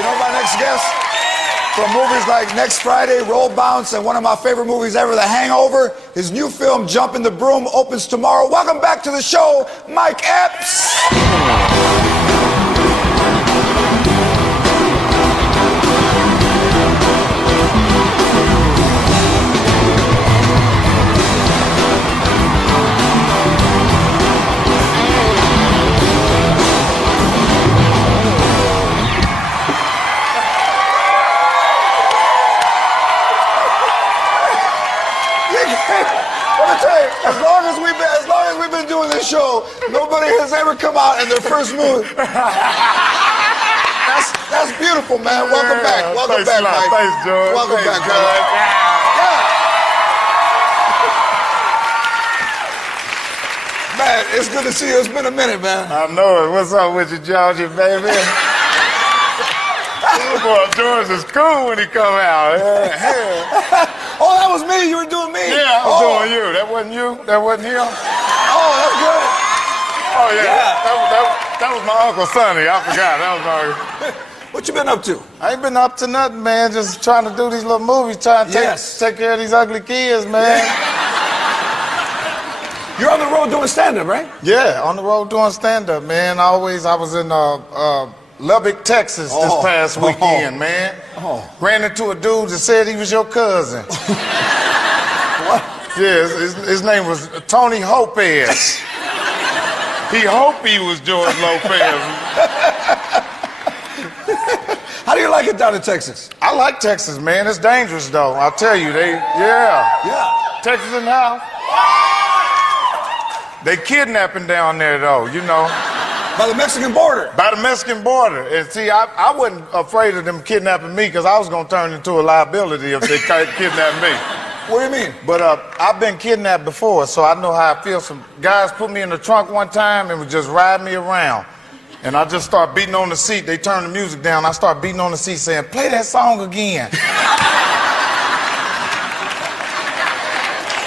You know my next guest? From movies like Next Friday, Roll Bounce, and one of my favorite movies ever, The Hangover. His new film, Jump in the Broom, opens tomorrow. Welcome back to the show, Mike Epps. As long as we've been doing this show, nobody has ever come out in their first movie. That's beautiful, man. Welcome back. Welcome back, Mike. Thanks, George. Welcome back, George. brother. Yeah. Man, it's good to see you. It's been a minute, man. I know it. What's up with you, Georgie, baby? Boy, George is cool when he come out. Oh, that was me. You were doing me. Yeah, I was doing you. That wasn't you. That wasn't him. Oh, that's good. Oh yeah. That was my Uncle Sonny. I forgot. That was my. What you been up to? I ain't been up to nothing, man. Just trying to do these little movies, trying to take care of these ugly kids, man. You're on the road doing stand-up, right? Yeah, on the road doing stand-up, man. I was in Lubbock, Texas this past weekend, man. Ran into a dude that said he was your cousin. What? Yeah, his name was Tony Lopez. He hoped he was George Lopez. How do you like it down in Texas? I like Texas, man. It's dangerous, though. I'll tell you, Yeah. Texas in the house. They kidnapping down there, though, you know. By the Mexican border. By the Mexican border. And see, I wasn't afraid of them kidnapping me because I was going to turn into a liability if they kidnapped me. What do you mean? But I've been kidnapped before, so I know how it feels. Some guys put me in the trunk one time and would just ride me around. And I just start beating on the seat. They turn the music down. I start beating on the seat saying, play that song again.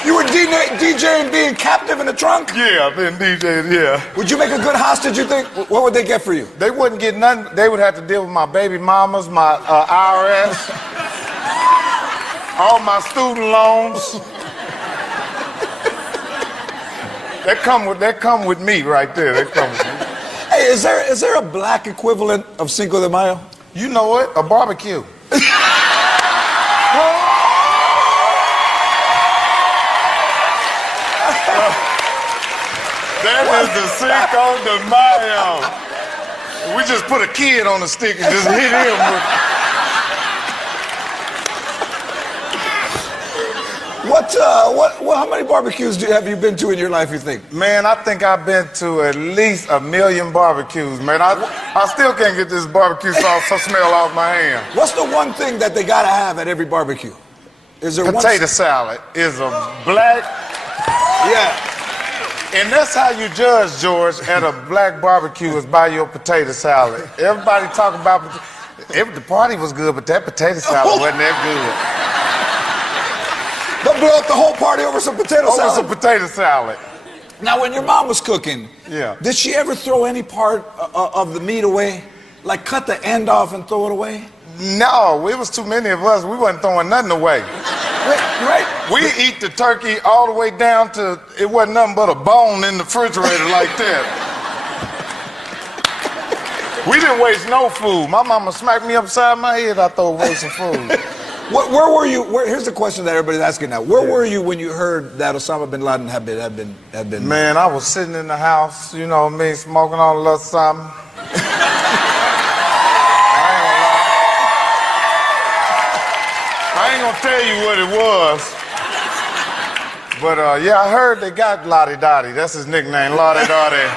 You were DJing being captive in the trunk? Yeah, I've been DJing, yeah. Would you make a good hostage, you think? What would they get for you? They wouldn't get nothing. They would have to deal with my baby mamas, my IRS, all my student loans. That come with me right there. They come with me. Hey, is there a black equivalent of Cinco de Mayo? You know what? A barbecue. That is the Cinco de Mayo. We just put a kid on the stick and just hit him with. How many barbecues have you been to in your life, you think? Man, I think I've been to at least 1 million barbecues, man. I still can't get this barbecue sauce smell off my hand. What's the one thing that they gotta have at every barbecue? Is there potato salad is a black. Yeah. And that's how you judge, George, at a black barbecue is by your potato salad. Everybody talk about the party was good, but that potato salad wasn't that good. They'll blow up the whole party over some potato salad? Over some potato salad. Now, when your mom was cooking, did she ever throw any part of the meat away? Like cut the end off and throw it away? No, it was too many of us. We wasn't throwing nothing away. Right? We eat the turkey all the way down to, it wasn't nothing but a bone in the refrigerator like that. We didn't waste no food. My mama smacked me upside my head, I throw away some food. Where were you? Here's the question that everybody's asking now. Where were you when you heard that Osama bin Laden had been? Man, I was sitting in the house, you know what I mean, smoking on a little something. I ain't gonna tell you what it was. But yeah, I heard they got Lottie Dottie. That's his nickname, Lottie Dottie.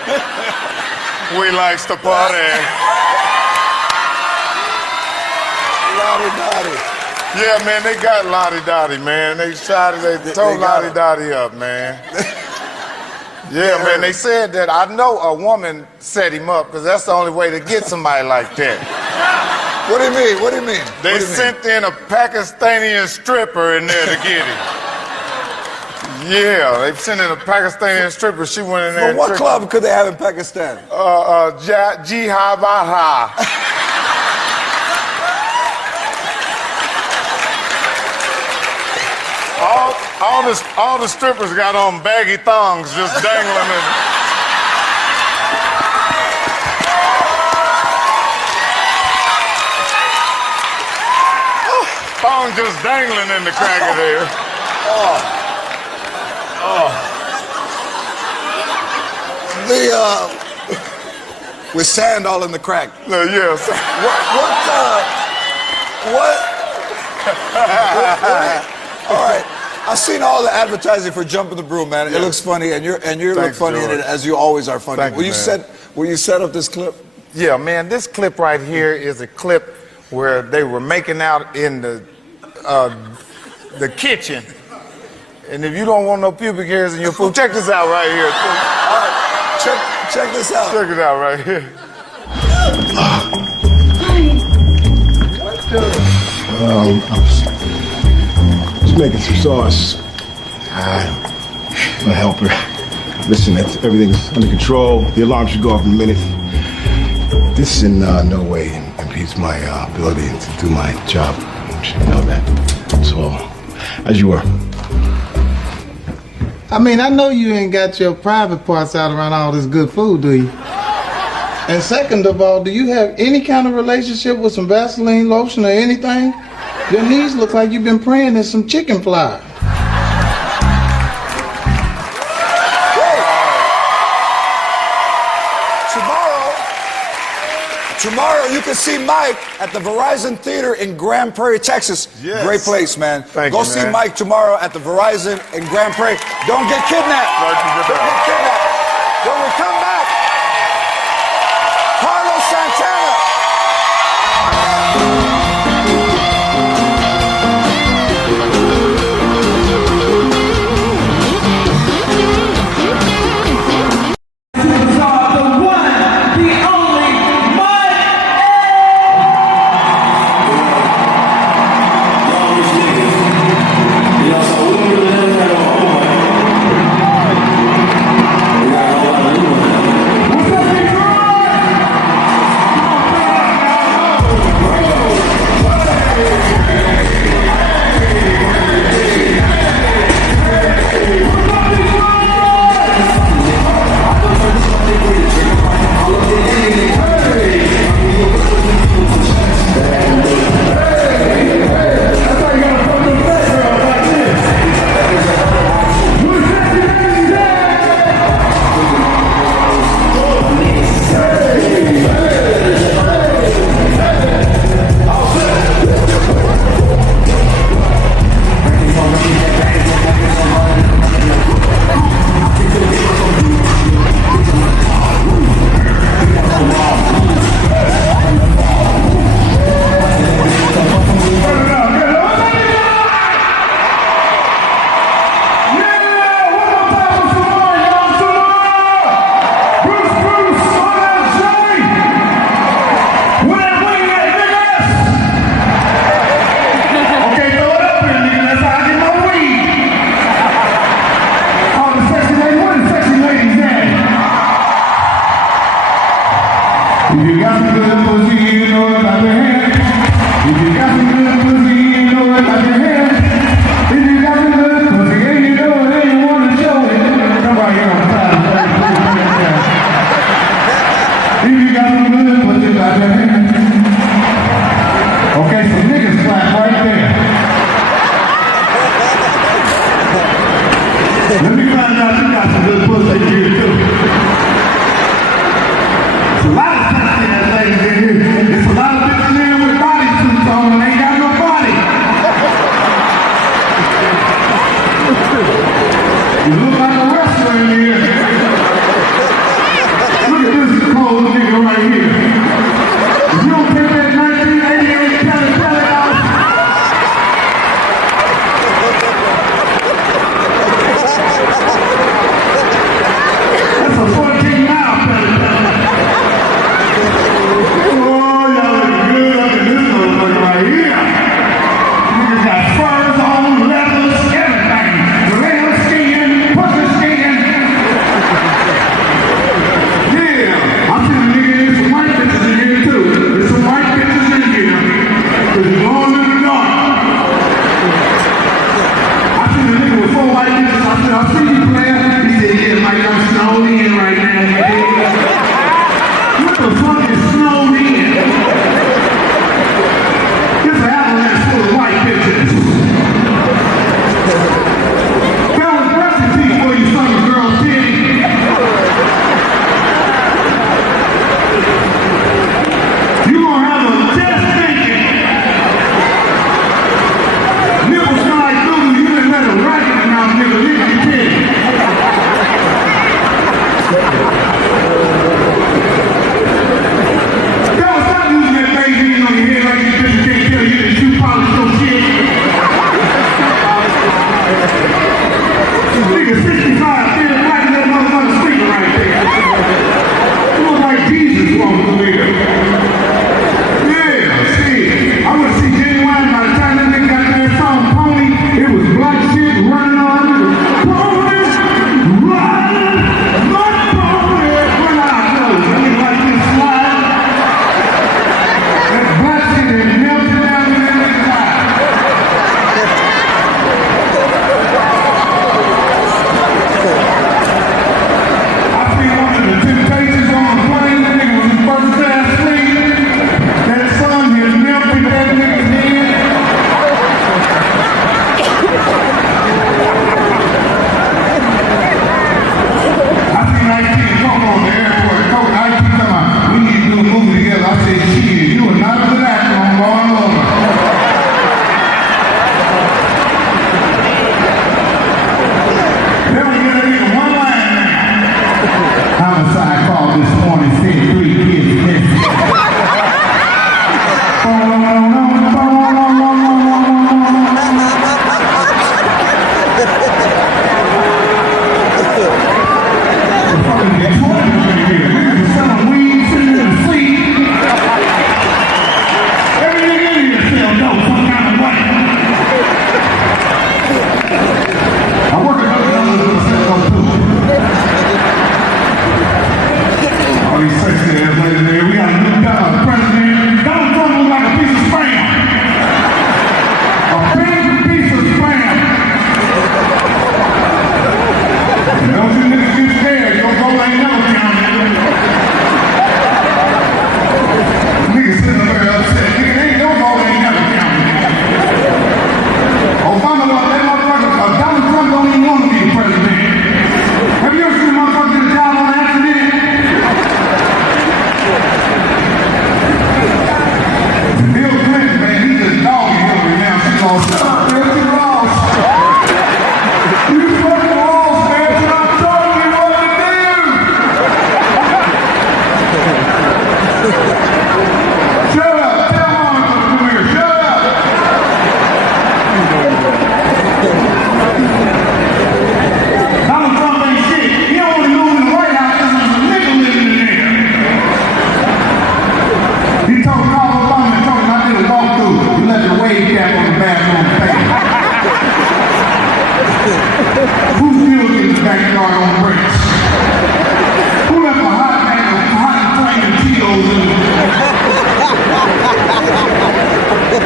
We likes to party. Lottie Dottie. Yeah, man, they got Lottie Dottie, man. They tore Lottie Dottie up, man. Yeah, man, they said that. I know a woman set him up because that's the only way to get somebody like that. What do you mean? What do you mean? They sent in a Pakistani stripper in there to get him. Yeah, they sent in a Pakistani stripper. She went in there. But what club could they have in Pakistan? Jihad Baha. all the strippers got on baggy thongs just dangling in. Thong just dangling in the crack of there. With sand all in the crack. Yes. What? All right. I've seen all the advertising for Jump in the Broom, man. It looks funny, and you look funny in it, as you always are funny. Will you set up this clip? Yeah, man. This clip right here is a clip where they were making out in the kitchen. And if you don't want no pubic hairs in your food, check this out right here. All right. Check this out. Check it out right here. I was making some sauce. My helper. Listen, everything's under control. The alarm should go off in a minute. This in no way impedes my ability to do my job. You should know that. So, as you were. I mean, I know you ain't got your private parts out around all this good food, do you? And second of all, do you have any kind of relationship with some Vaseline lotion or anything? Your knees look like you've been praying in some chicken flour. Tomorrow you can see Mike at the Verizon Theater in Grand Prairie, Texas. Yes. Great place, man. Go see Mike tomorrow at the Verizon in Grand Prairie. Don't get kidnapped. Don't get kidnapped. When we come back, Carlos Santana.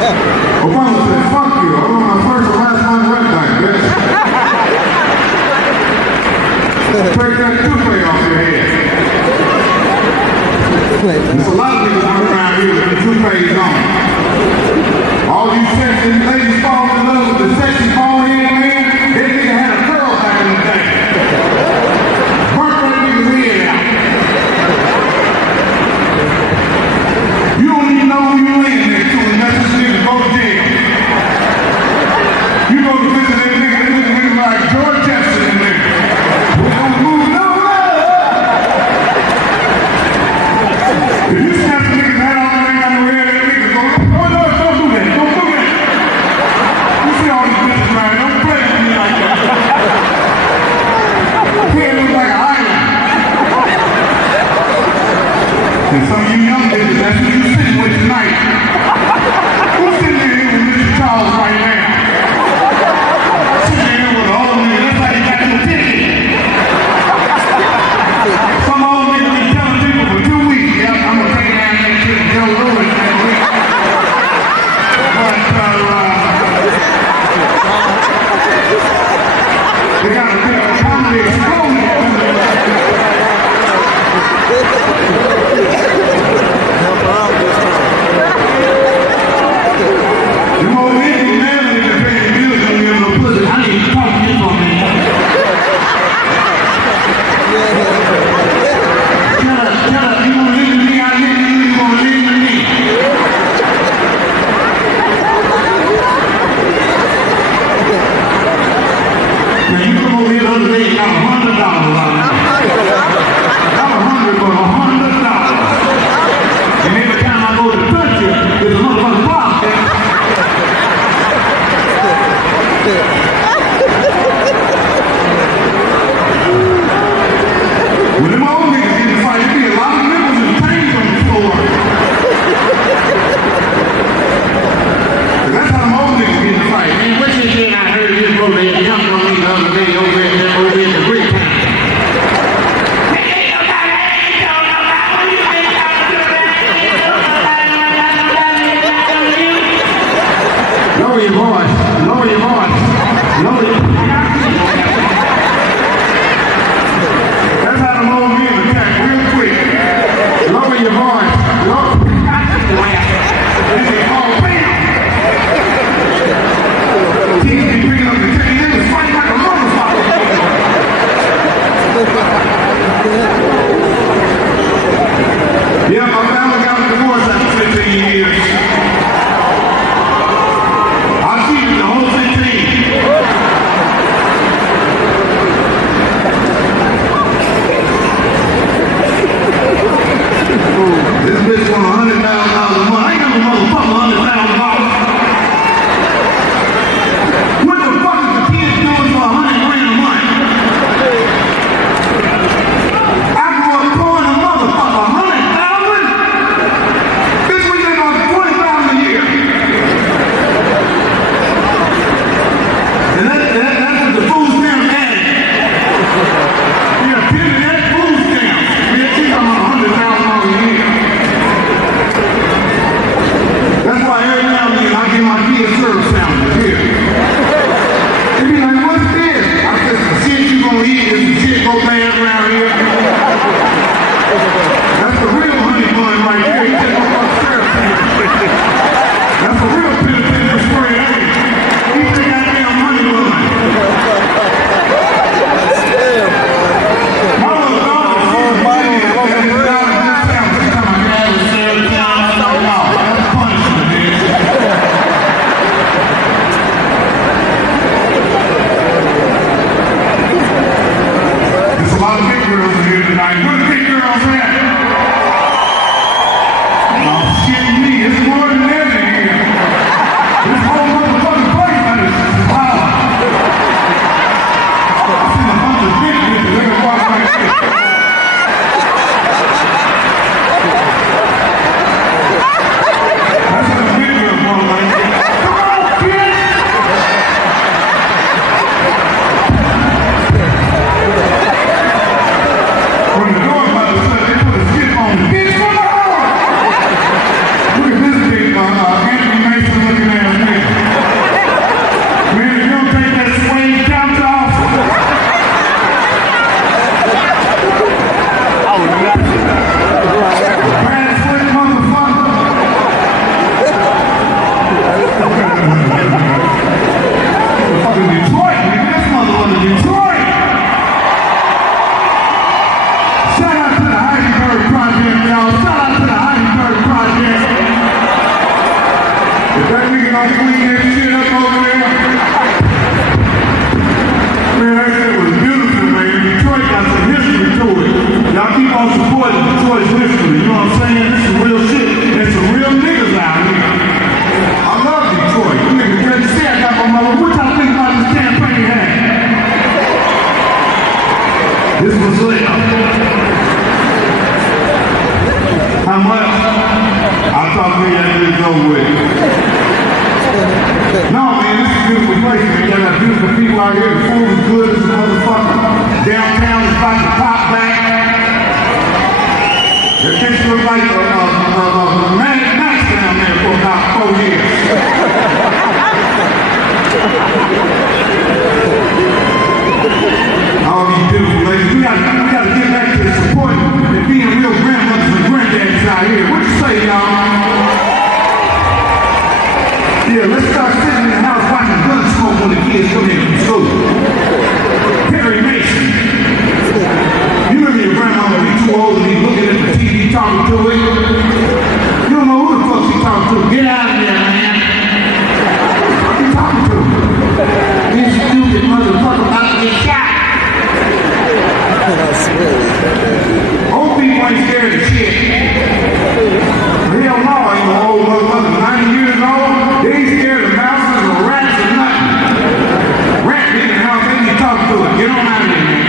Obama said, fuck you. I'm on my first and last one red light, bitch. Take that toupee off your head. There's a lot of niggas running around here with the toupees on. All you sexy ladies fall in love with the sexy phone head, man. That nigga had a curl back in the day. Work that nigga's head out. You don't even know who you laying next to unless this nigga go to jail. You go to visit that nigga like George Jefferson and nigga. We don't move no love. If you snap the nigga's head off and ain't got no head, that nigga go, oh no, don't do that, don't do that. Fucking Detroit, nigga. This motherfucker Detroit. Shout out to the Heidelberg Project, y'all. Shout out to the Heidelberg Project. If that nigga don't clean that shit up over there, man, that shit was beautiful, man. Detroit got some history to it. Y'all keep on supporting Detroit's history. You know what I'm saying? This is real shit. There's some real niggas out here. I love Detroit. You niggas can't say I got my mother. What y'all think about this campaign hat? This was lit. How much? I thought me that didn't go with. No, man, this is a beautiful place, man. Y'all got beautiful people out here. The food is good as a motherfucker. Downtown is about to pop back. The kids look like Mad Max down there for about 4 years. All these beautiful ladies. We gotta get back to the support and being real grandmothers and granddaddies out here. What you say, y'all? Yeah, let's start sitting in the house watching Gunsmoke when the kids come in from school. Perry Mason. You remember your grandmama be too old and be looking at the TV talking to it? You don't know who the fuck she talking to. Get out of there, man. Who the fuck you talking to? This stupid motherfucker about to get shot. Old people ain't scared of shit. Hell no, ain't no old motherfucker 90 years old. They ain't scared of mouses or rats or nothing. Rat in the house, they need to talk to it. Get on out of there, man.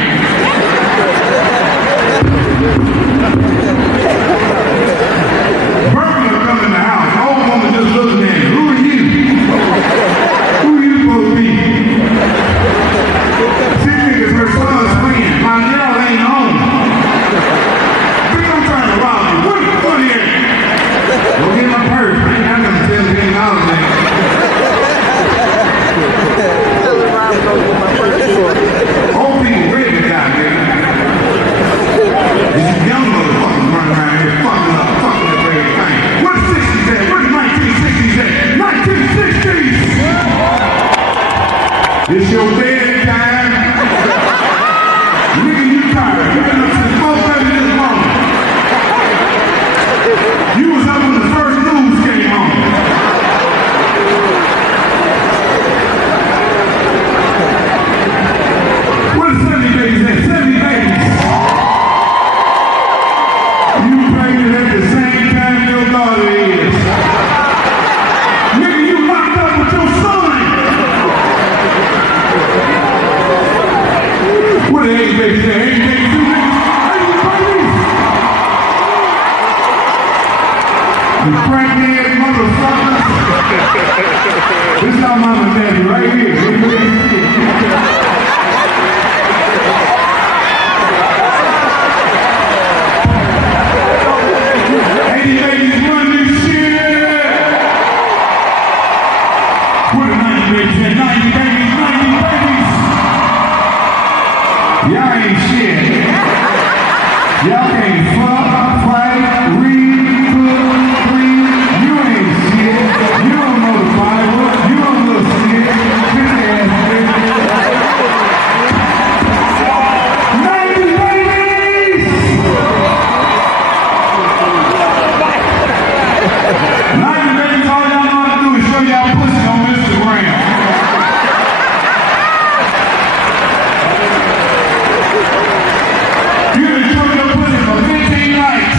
Berkeley will come in the house. The old woman just looking at him. Who are you? Who are you supposed to be? She thinks her son's friend. My girl ain't home. I think I'm trying to rob you. What here? Go get my purse. I ain't got nothing to tell you $10, man. Old people ready to die, man. These young motherfuckers running around here fucking everything. Where the 60s at? Where the 1960s at? 1960s! It's your bedtime. Nigga, you tired. You've been up since 4:30 this morning. You was up when the first news came on. Where the 70 babies at? 70 babies. You pregnant at the same time your daughter is. Nigga, you locked up with your son. What the 80 babies at? 80 babies, 2 niggas? 80 babies. You pregnant motherfuckers. This is our mama and daddy right here. Look at this shit. Ladies, run this shit! What a 90 babies at? 90 babies, 90 babies! Y'all ain't shit. Y'all can't fuck, fight, read, cook, clean. You ain't shit. You don't know the Bible. You don't know shit. Get your ass baby. 90 babies! 90 babies, all y'all know how to do is show y'all pussy on Instagram. You done showed your pussy for 15 likes.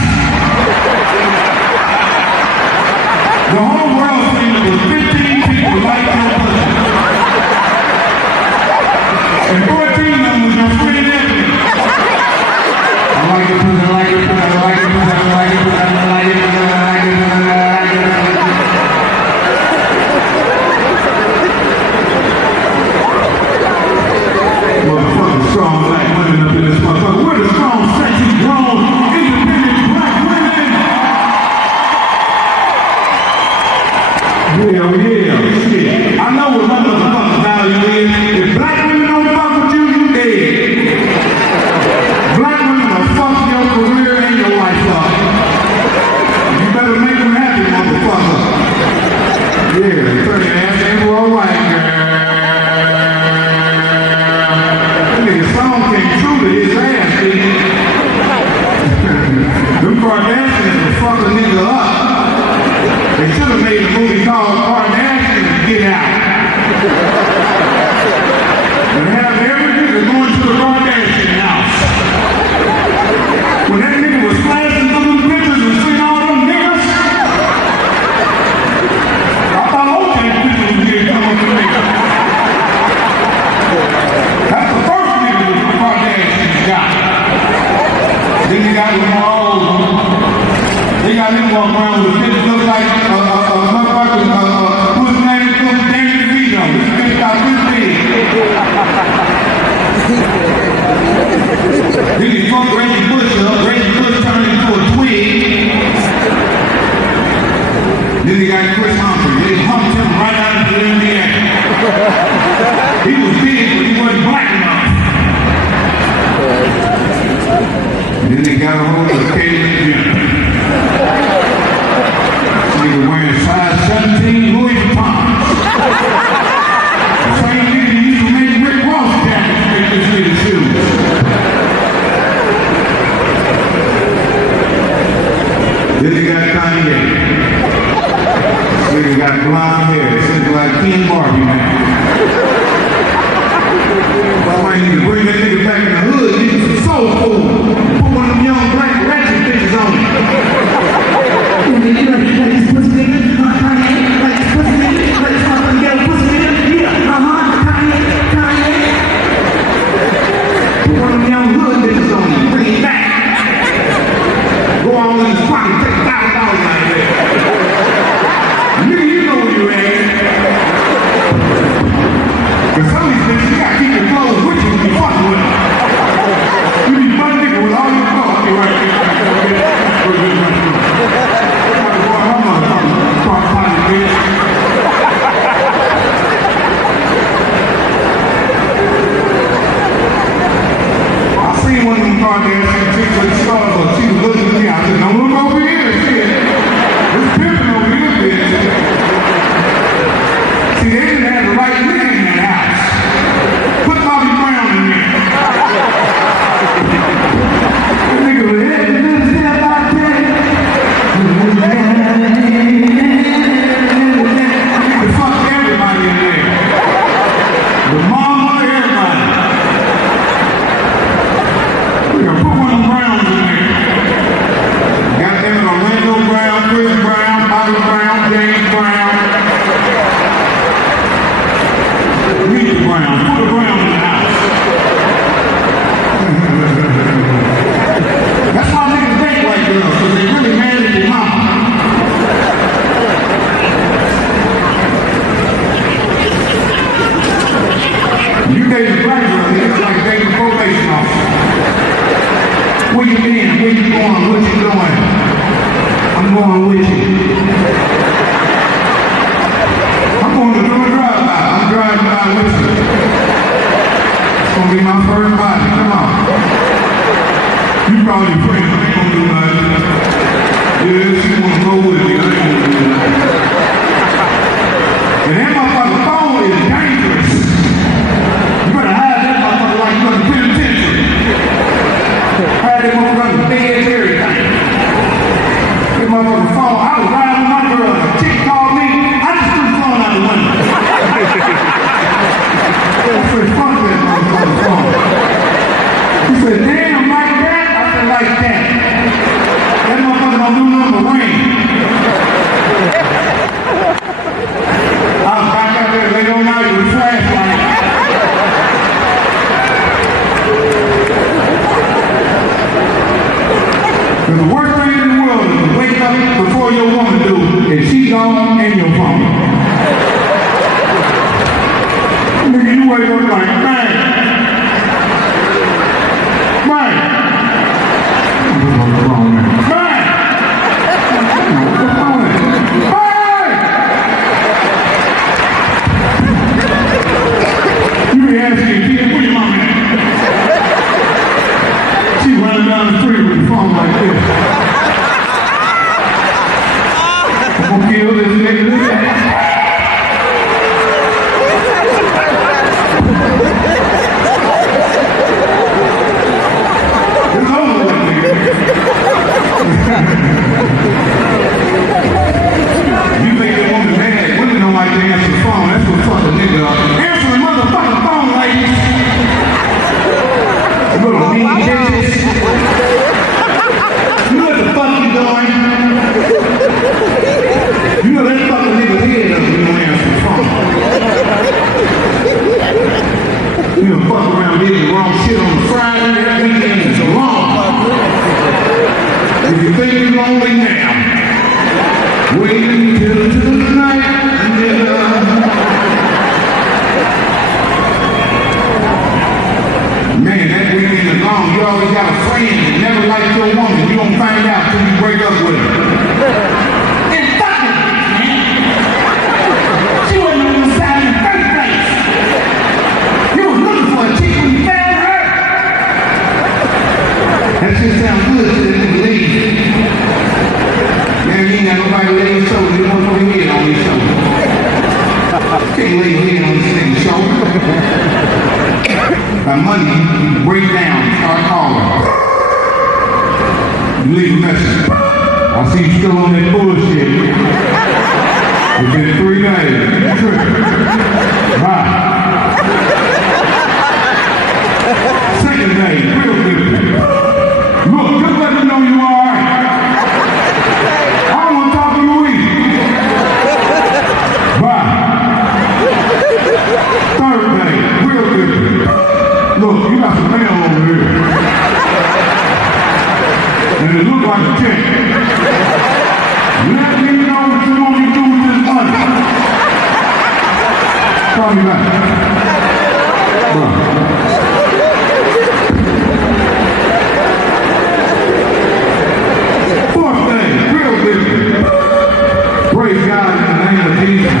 The whole world seen it was 15 people like your pussy. And 14 of them was your friend Ebony. I like your pussy, I like your pussy, I like your pussy, I like your pussy, I like your pussy, I like your pussy. Motherfucking strong black women up in this motherfucker. We're the strong, sexy, grown, independent black women. Yeah, shit. I know what my motherfucking value is. If black women don't fuck with you, you dead. Black women will fuck your career and your life up. You better make them happy, motherfucker. Yeah, turn your ass They should have made a movie called Kardashians Get Out. And have every nigga going to the Kardashian house. When that nigga was flashing through them pictures and seeing all them niggas, I thought all that pictures was going to come up to me. That's the first nigga that the Kardashians got. Then they got them all. They got him walking around with a bitch that looks like motherfucker, whose name is Danny DeVito. This bitch got this big. Then he fucked Reggie Bush up. Reggie Bush turned into a twig. Then he got Chris Humphrey. They humped him right out into the NBA. He was big, but he wasn't black enough. Then they got a hold of Caitlyn Jenner. Nigga wearing size 17 Louis Vuittons. The same nigga used to make Rick Ross jackets to make this nigga shoes. Then they got Kanye. This nigga got blonde hair. This nigga like King Barbie, man. Somebody need to bring that nigga back in the hood. Give him some soul food. Put one of them young black ratchet bitches on him. One of them young hood bitches on him. Bring him back. Go all in his pocket. Take $1,000 out of there. Nigga, you know where you're at. Cause some of these bitches, you gotta keep your clothes with you when you fucking with them. You be fun nigga with all your clothes. I'll be right there. I seen one of them Kardashian chicks with stars up. She was looking at me. I said, don't look over here, shit. It's pimping over here, bitch. See, they didn't have the right nigga in that house. Put Bobby Brown in there. That nigga was head to this step out there. They fucked everybody in there. The mama, everybody. We're gonna put one of them Browns in there. Got them Orlando Brown, Chris Brown, Bobby Brown, James Brown. Meet the Brown. Put a Brown in the house. That's why niggas think like girls, because they really mad at their mama. You date a black girl, it's like dating a probation officer. Where you been? Where you going? What you doing? I'm going with you. I'm going to do a drive-by. I'm driving by with you. It's going to be my first body. Come on. You probably your friend, but ain't going to do nothing. Yeah, she want to go with me. I ain't going to do nothing. And that motherfucking phone is dangerous. You better hide that motherfucker like you're in the penitentiary. Hide that motherfucker under the bed, everything. That motherfucking phone, I was riding with my girl, a chick called me, I just threw the phone out the window. I said, fuck that motherfucking phone. He said, damn, like that? I said, like that. That motherfucker don't do nothing but ring. I was back out there late on night with a flashlight. Because the worst thing in the world is to wake up before your woman do, and she's gone and your phone. Nigga, you wake up like, man. Down the street with a phone like this. I'm gonna kill this nigga. got money, you can break down and start calling. You leave a message. I see you still on that bullshit. It's been 3 days. You tripping. Right. Second day, real different. Look, just let me know you all right. I don't want to talk to you either. Bye. Third day, real different. Look, you got some mail over here. And it looks like a check. Let me know what you want me to do with this money. Call me back. Bye. Praise God in the name of Jesus.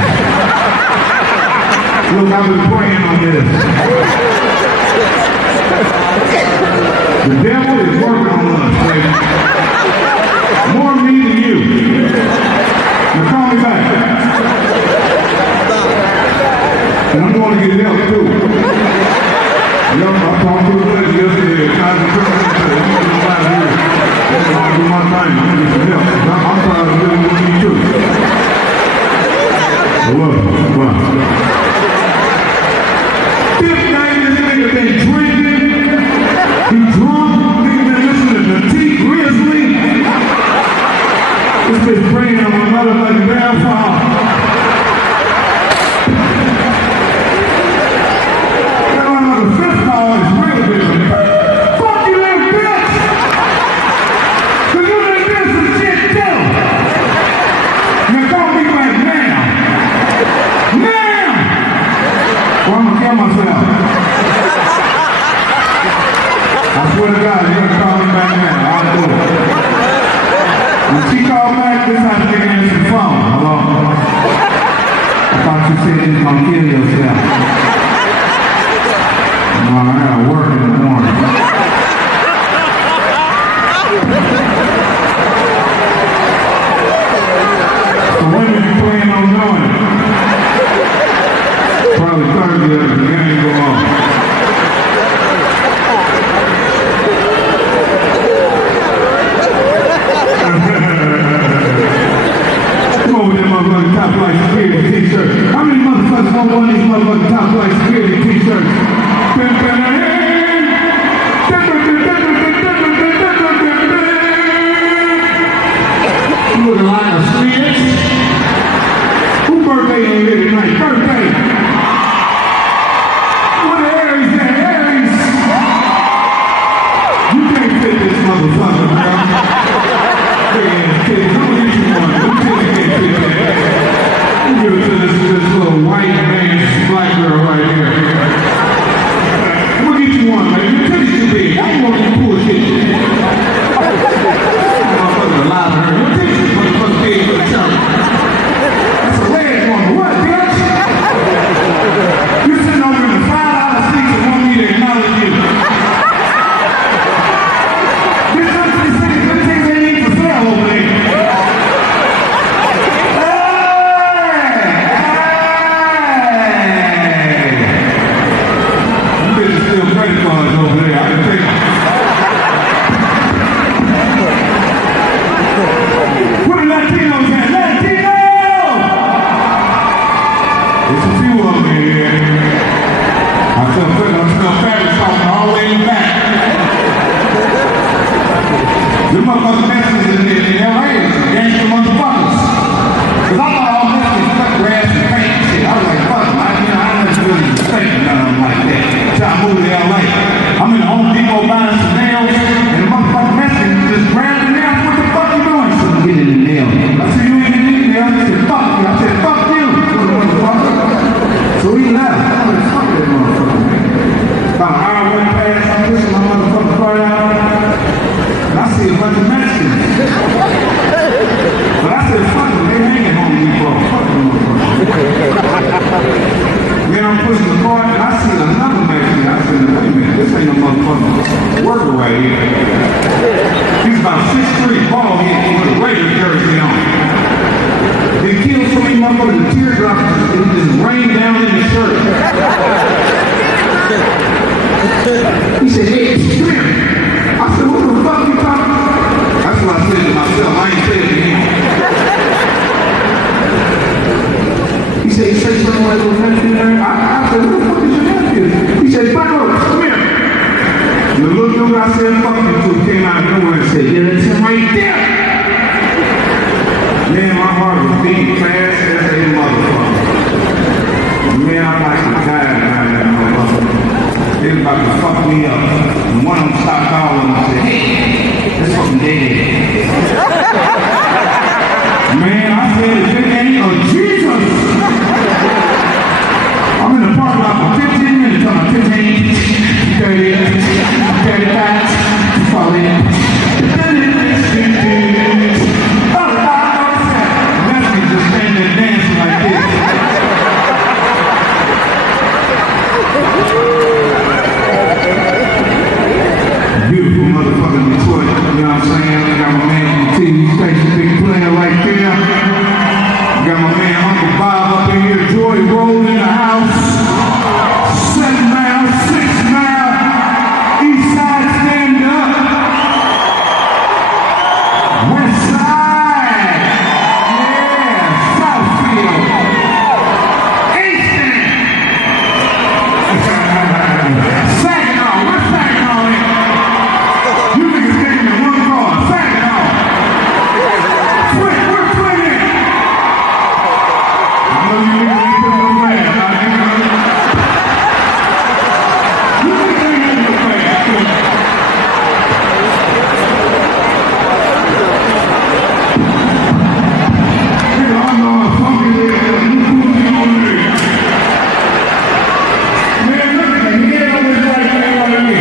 Look, I've been praying on this. The devil is working on us, baby. More me than you. Now call me back. And I'm going to get help too. I talked to a lady yesterday. I'm gonna do my thing. I'm gonna get some help. I'm trying to really what you do. Look. Fifth day, this nigga been drinking. He drunk. Nigga been listening to T. Grizzly. This bitch praying on my motherfucking grandfather. The fifth call is real different. Fuck you, little bitch! Cause you done did some shit too! Now call me back now! Now! Or I'm gonna kill myself. I swear to God, you're gonna call me back now. I'll do it. When she called back, this time she answered the phone. Hello? I thought you said you was gonna kill yourself. No, I gotta work in the morning. So when are you planning on doing it? Probably Thursday after the game go on. Come on with that motherfucking top flight security t-shirt. How many motherfuckers want one of these motherfucking top flight security t-shirts? You looking like a snitch? Whose birthday ain't here tonight? Birthday! What the Aries at? Aries! You can't fit this motherfucker, bro. Big ass kids. I'm gonna get you one. Who can't fit that? You give it to this little white man, black girl right here. One, man. Your titties too big. I ain't want you to pull shit. Motherfucker alive to her. Your titties is motherfucker big for the church. That's a red woman. What, bitch? You sitting over in the $5 seats and want me to acknowledge you. This country city, this thing they need for sale over there. Credit cards over there, I can take them. Where the Latinos at? Latino! There's a few of them in here. I smell fabric softener all the way in the back. Them motherfucking Mexicans in LA is gangster motherfuckers. Cause I thought all Mexicans cut grass and paint and shit. I was like, fuck them. I never really respected none of them like that. I moved to LA. I'm in the Home Depot buying some nails, and the motherfucking Mexican just grabbed the nails. What the fuck you doing? I said, get in the nail. I said, you ain't in the nail. He said, fuck you. I said, fuck you. So he left. I said, fuck that motherfucker, man. About an hour went past, I'm pushing my motherfucking car out, and I see a bunch of Mexicans. But I said, fuck them. They hanging Home Depot. Fuck them motherfuckers. Then I'm pushing the car, and I see another Mexican. I said, wait a minute, this ain't no motherfucking worker right here. He's about 6'3", bald head with a Raiders jersey on. They killed so many motherfuckers with teardrops, it just rained down in the shirt. He said, hey, come here. I said, what the fuck you talking about? That's what I said to myself. I ain't said it to him. He said, you say something like little nephew there? I said, who the fuck is your nephew? He said, Buckle, come here. The little dude I said, fuck you to came out of nowhere and said, yeah, that's him right there. Man, my heart was beating fast as a motherfucker. Man, I'm like a guy behind that motherfucker. They was about to fuck me up. And one of them stopped calling and said, hey, that's fucking dead. Man, I said, if it ain't of Jesus. I'm in the parking lot for 15 minutes. I'm 15, 30, 35, 40. Just standing there dancing like this. Beautiful motherfucking Detroit, you know what I'm saying? I got my man from the TV station, big player right there. Got my man Uncle Bob up in here, Joy Roll in the house. 7 mile, 6 mile, East Side stand up. West Side, yeah, Southfield, Easton, Saginaw, where's Saginaw at? You niggas taking the one car, Saginaw. Flint, where's Flint at? I know you niggas ain't putting no bad, I think. You niggas ain't putting no bad. Nigga, I know I'm fucking with you. You put me on there. Man, look at me. He ain't always right there on me.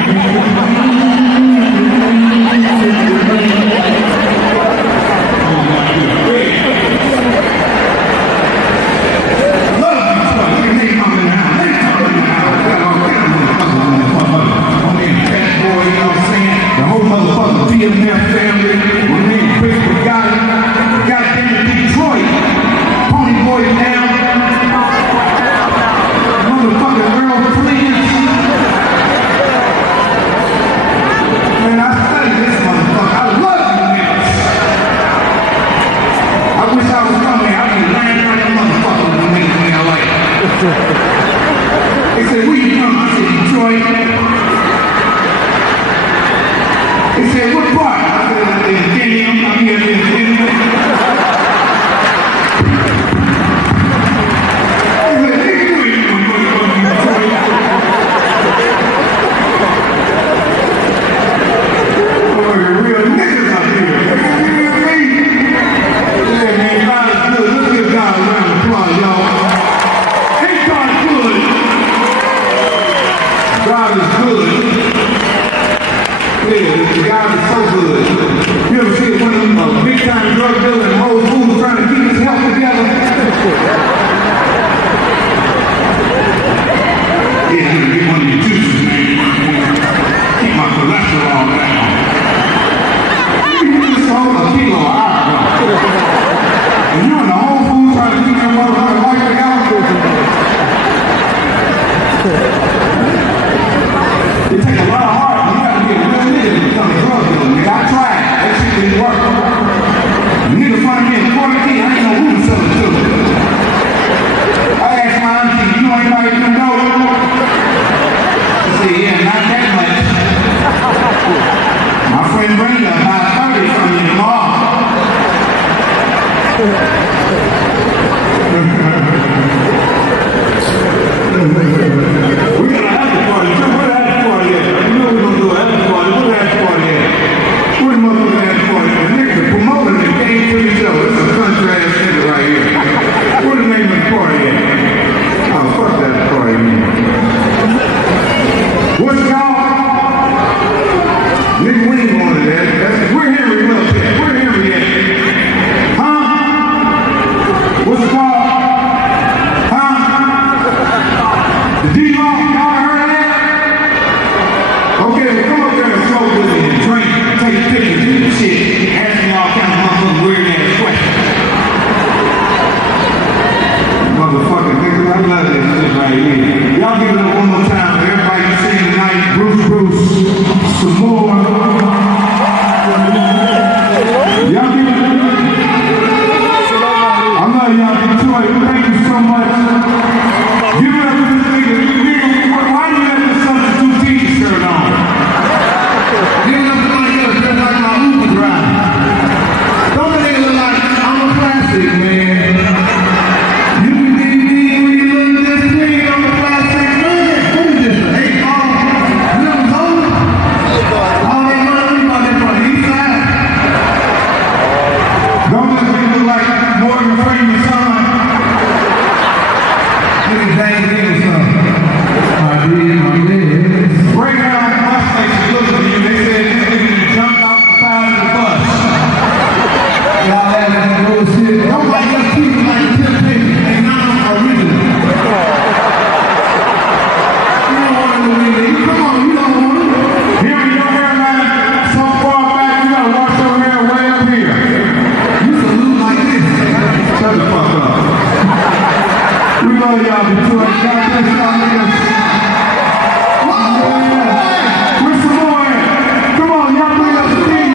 They said, where you from? I said, Detroit. They said, what part? I said, Indiana. I'm here in Indiana. They said, hey, you ain't gonna go to Detroit. Oh, real niggas out here. You know what I mean? Yeah, man, God is good. Let's give God a round of applause, y'all. God is good. Yeah, God is so good. You ever see one of them big time drug dealers and old fools trying to keep his health together? Yeah, I'm gonna get one of your juices, man. Keep my cholesterol down. You just hold a kilo of iron. And you're in the whole food trying to keep that motherfucker life together. It takes a lot of heart. You got to be a real nigga to become a drug dealer. Nigga, I tried. That shit didn't work. The nigga front of me in 40 feet, I didn't know who to sell it to. I asked my auntie, you know anybody who know? She said, yeah, not that much. My friend Brenda, about 30 from you tomorrow. We got an after party too. Where the after party at? You know we're gonna do an after party. Where the after party at? Where the motherfucking after party at? Niggas are promoting the game to each other. This is a country ass nigga right here. Where the name of the party at? Oh, fuck that party, man. What's it called? Nigga, we ain't going to that. Where Henry Willis at? Where Henry at? Huh? What's it called? The D-Law, y'all heard of that? Okay, well come up there and smoke with me and drink, take pictures and shit, ask me all kinds of motherfucking weird ass questions. Motherfucking niggas, I love this shit right here. Y'all give it up one more time for everybody you seen tonight. Bruce so much. You have this nigga, why do you have this substitute teacher shirt on? Nigga look like you just like my Uber driver. Don't make it look like I'm a plastic man. You can be when you look at this nigga on the plastic man. Who is this? Hey, little Zola? All that money, we bought that from the east side. Don't just make it look like Morgan Freeman's son. Nigga James Dean's son. I did. Break down the bus station looked at you. They said this nigga jumped off the side of the bus. Y'all had that bullshit. Nobody else people like the Temptations. They not original. You don't want to believe it. Come on, you don't want it. Here in your hairline, so far back, you gotta wash your hair way up here. You salute like this. Shut the fuck up. We love y'all, Detroit. God bless y'all niggas. Where's some more at? Come on, y'all bring up the team.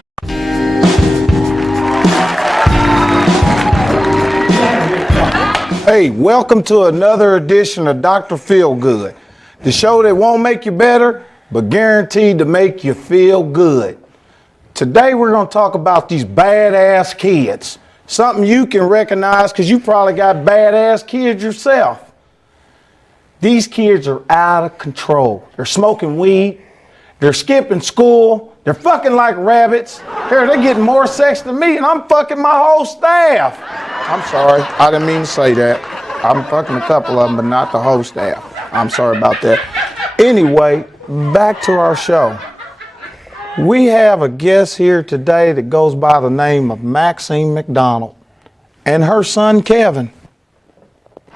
Hey, welcome to another edition of Dr. Feelgood, the show that won't make you better, but guaranteed to make you feel good. Today we're going to talk about these badass kids, something you can recognize because you probably got badass kids yourself. These kids are out of control. They're smoking weed, they're skipping school, they're fucking like rabbits. They're getting more sex than me and I'm fucking my whole staff. I'm sorry, I didn't mean to say that. I'm fucking a couple of them, but not the whole staff. I'm sorry about that. Anyway, back to our show. We have a guest here today that goes by the name of Maxine McDonald and her son Kevin.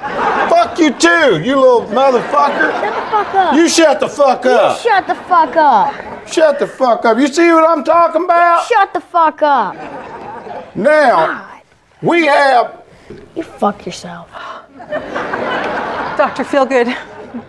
Fuck you too, you little motherfucker. Shut the fuck up. You shut the fuck up. You shut the fuck up. Shut the fuck up. You see what I'm talking about? Shut the fuck up. Now, we have... You fuck yourself. Dr. Feelgood,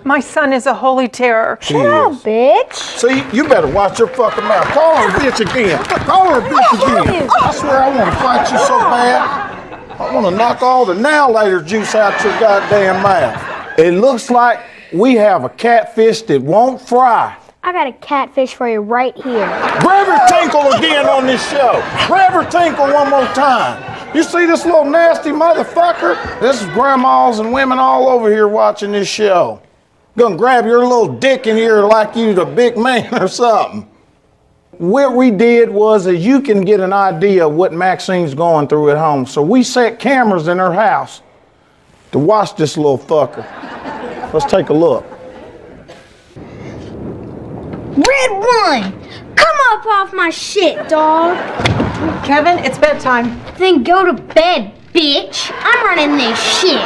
my son is a holy terror. Shut up, bitch. See, you better watch your fucking mouth. Call her a bitch again. Call her a bitch again. I swear I want to fight you so bad. I want to knock all the now later juice out your goddamn mouth. It looks like we have a catfish that won't fry. I got a catfish for you right here. Grab her tinkle again on this show. Grab her tinkle one more time. You see this little nasty motherfucker? This is grandmas and women all over here watching this show. Gonna grab your little dick in here like you the big man or something. What we did was that you can get an idea of what Maxine's going through at home. So we set cameras in her house to watch this little fucker. Let's take a look. Red one! Come up off my shit, dog. Kevin, it's bedtime. Then go to bed, bitch. I'm running this shit.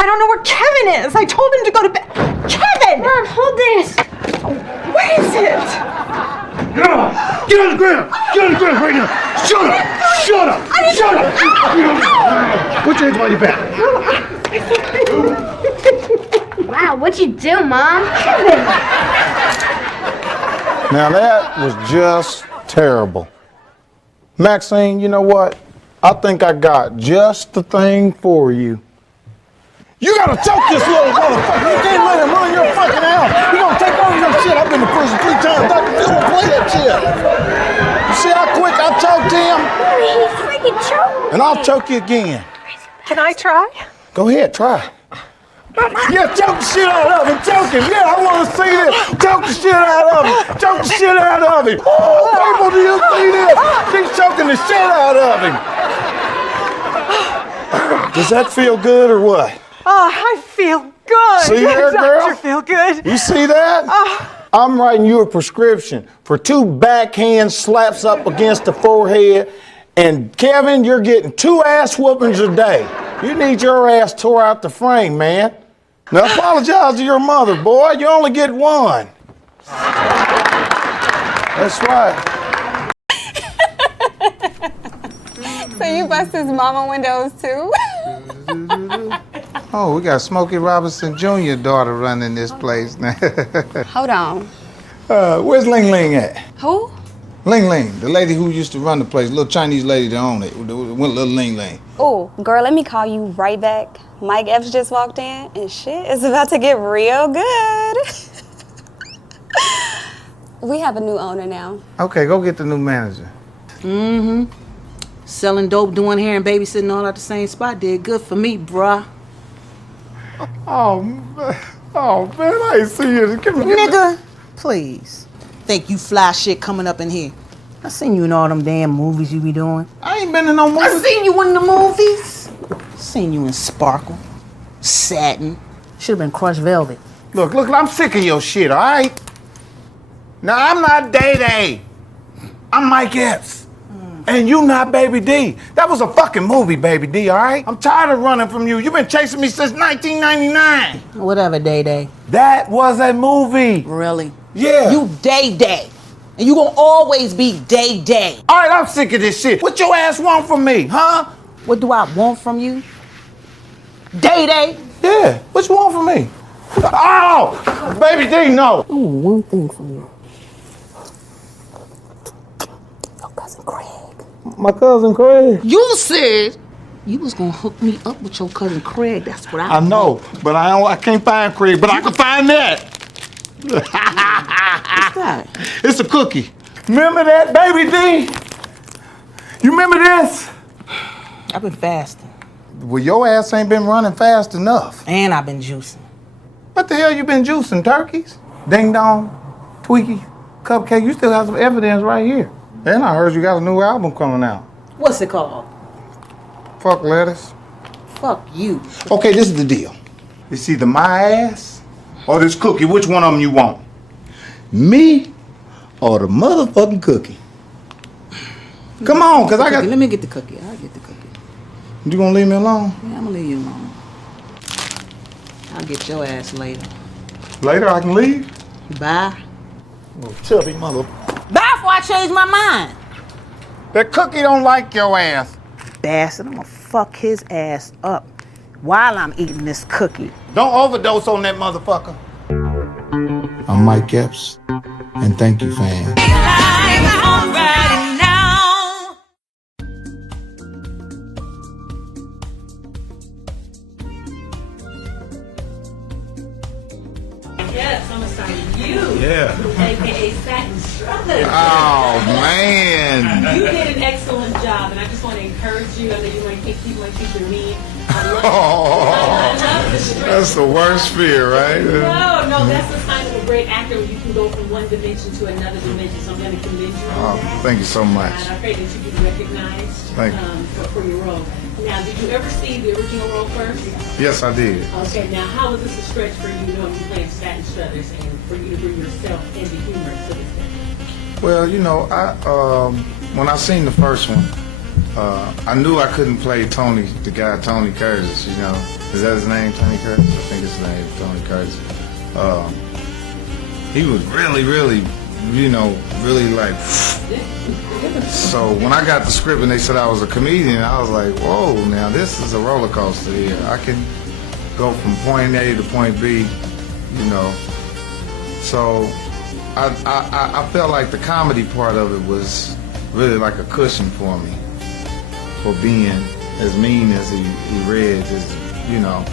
I don't know where Kevin is. I told him to go to bed. Kevin! Mom, hold this. Where is it? Get up! Get on the ground! Get on the ground right now! Shut up! Shut up! Shut up! Put your hands behind your back. Wow, what'd you do, Mom? Now that was just terrible. Maxine, you know what? I think I got just the thing for you. You gotta choke this little motherfucker. You can't let him run your fucking house. You gonna take over your shit. I've been to prison 3 times. Dr. Phil don't play that shit. You see how quick I choked him? He freaking choked. And I'll choke you again. Can I try? Go ahead, try. Yeah, choke the shit out of him. Choke him. Yeah, I want to see this. Choke the shit out of him. Choke the shit out of him. Oh, people, do you see this? She's choking the shit out of him. Does that feel good or what? Oh, I feel good. See there, girl? Dr. Feelgood. You see that? I'm writing you a prescription for 2 backhand slaps up against the forehead. And Kevin, you're getting 2 ass whoopings a day. You need your ass tore out the frame, man. Now apologize to your mother, boy. You only get one. That's right. So you bust his mama windows too? Oh, we got Smokey Robinson Jr. daughter running this place now. Hold on. Where's Ling Ling at? Who? Ling Ling, the lady who used to run the place, little Chinese lady that owned it, with little Ling Ling. Oh, girl, let me call you right back. Mike Epps just walked in and shit is about to get real good. We have a new owner now. Okay, go get the new manager. Mm-hmm. Selling dope, doing hair, and babysitting all at the same spot did good for me, bruh. Oh, man, I ain't see you. Nigga, please. Think you fly shit coming up in here. I seen you in all them damn movies you be doing. I ain't been in no movies. I seen you in the movies. Seen you in Sparkle, Satin. Should've been Crushed Velvet. Look, I'm sick of your shit, all right? Now, I'm not Day-Day. I'm Mike Epps. And you not Baby D. That was a fucking movie, Baby D, all right? I'm tired of running from you. You've been chasing me since 1999. Whatever, Day-Day. That was a movie. Really? Yeah. You Day-Day. And you gonna always be Day-Day. All right, I'm sick of this shit. What your ass want from me, huh? What do I want from you? Day-Day? Yeah, what you want from me? Oh, Baby D, no. I want one thing from you. Your cousin Craig. My cousin Craig. You said you was gonna hook me up with your cousin Craig. That's what I know, but I can't find Craig, but I can find that. What's that? It's a cookie. Remember that, Baby D? You remember this? I've been fasting. Well, your ass ain't been running fast enough. And I've been juicing. What the hell you been juicing? Turkeys? Ding dong? Twinkies? Cupcake? You still have some evidence right here. And I heard you got a new album coming out. What's it called? Fuck lettuce. Fuck you. Okay, this is the deal. It's either my ass or this cookie. Which one of them you want? Me or the motherfucking cookie? Come on, cause I got. Let me get the cookie. I'll get the cookie. You gonna leave me alone? Yeah, I'm gonna leave you alone. I'll get your ass later. Later I can leave? Bye. Oh, chubby mother. Bye before I change my mind. That cookie don't like your ass. Bastard, I'm gonna fuck his ass up while I'm eating this cookie. Don't overdose on that motherfucker. I'm Mike Epps, and thank you, fam. Yes, I'm assigning you, Yeah. aka Satin Struthers. Oh, man. You did an excellent job, and I just want to encourage you. I know you might think people might think you're mean. I love the strength. That's the worst fear, right? No, that's the sign of a great actor when you can go from one dimension to another dimension. So I'm going to commend you on that. Thank you so much. And I pray that you get recognized Thank you. for your role. Now, did you ever see the original role first? Yes, I did. Okay, now how was this a stretch for you, knowing you playing Satin Struthers, and for you to bring yourself and the humor to this thing? Well, you know, when I seen the first one, I knew I couldn't play Tony, the guy Tony Curtis. You know, is that his name, Tony Curtis? I think his name is Tony Curtis. He was really, you know, really like. So when I got the script and they said I was a comedian, I was like, whoa, now this is a roller coaster here. I can go from point A to point B, you know. So I felt like the comedy part of it was really like a cushion for me, for being as mean as he read, as, you know.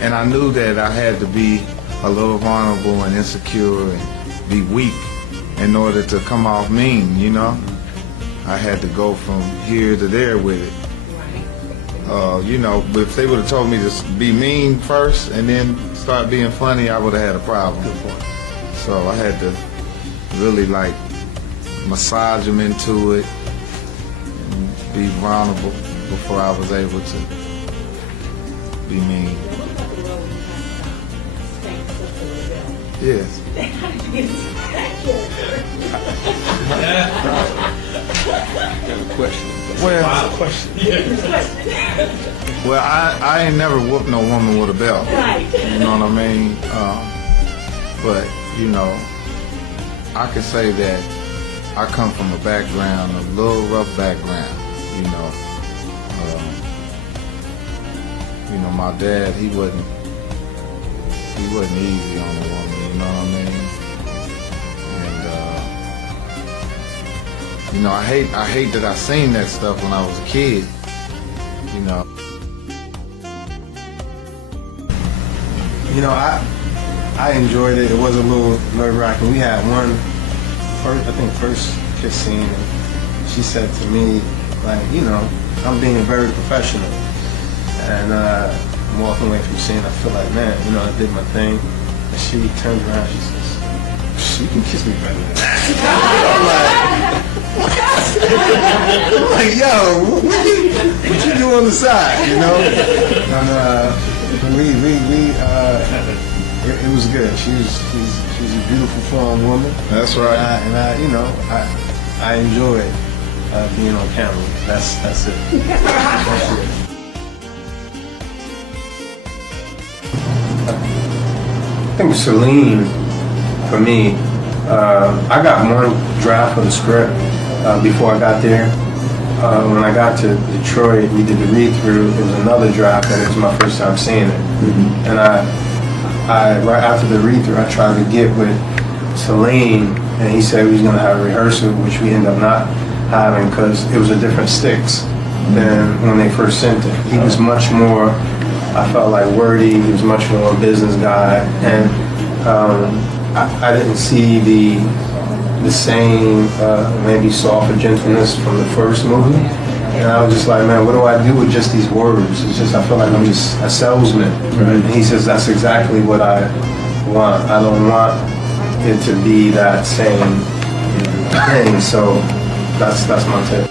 And I knew that I had to be a little vulnerable and insecure and be weak in order to come off mean, you know. I had to go from here to there with it. You know, if they would have told me to be mean first and then start being funny, I would have had a problem. So I had to really like massage them into it and be vulnerable before I was able to be mean. Yes. How did you get into that character? Well, I ain't never whooped no woman with a belt. You know what I mean? But, you know, I could say that I come from a background, a little rough background, you know. My dad, he wasn't easy on a woman, you know what I mean? And, you know, I hate that I seen that stuff when I was a kid, you know. You know, I enjoyed it. It was a little nerve-wracking. We had first kiss scene, and she said to me, like, you know, I'm being very professional. And I'm walking away from the scene, I feel like, man, you know, I did my thing. And she turns around, she says, you can kiss me better than that. I'm like, yo, what you do on the side, you know? And it was good. She's a beautiful, strong woman. That's right. And I enjoyed being on camera. That's it. That's it. I think Celine, for me, I got one draft of the script before I got there. When I got to Detroit, we did the read-through. There was another draft, and it was my first time seeing it. Mm-hmm. And I right after the read-through, I tried to get with Celine, and he said he was going to have a rehearsal, which we ended up not having because it was a different sticks than when they first sent it. He was much more, I felt like, wordy. He was much more a business guy, and I didn't see the same maybe softer gentleness from the first movie. And I was just like, man, what do I do with just these words? It's just, I feel like I'm just a salesman. Right. And he says, that's exactly what I want. I don't want it to be that same thing. So that's my take.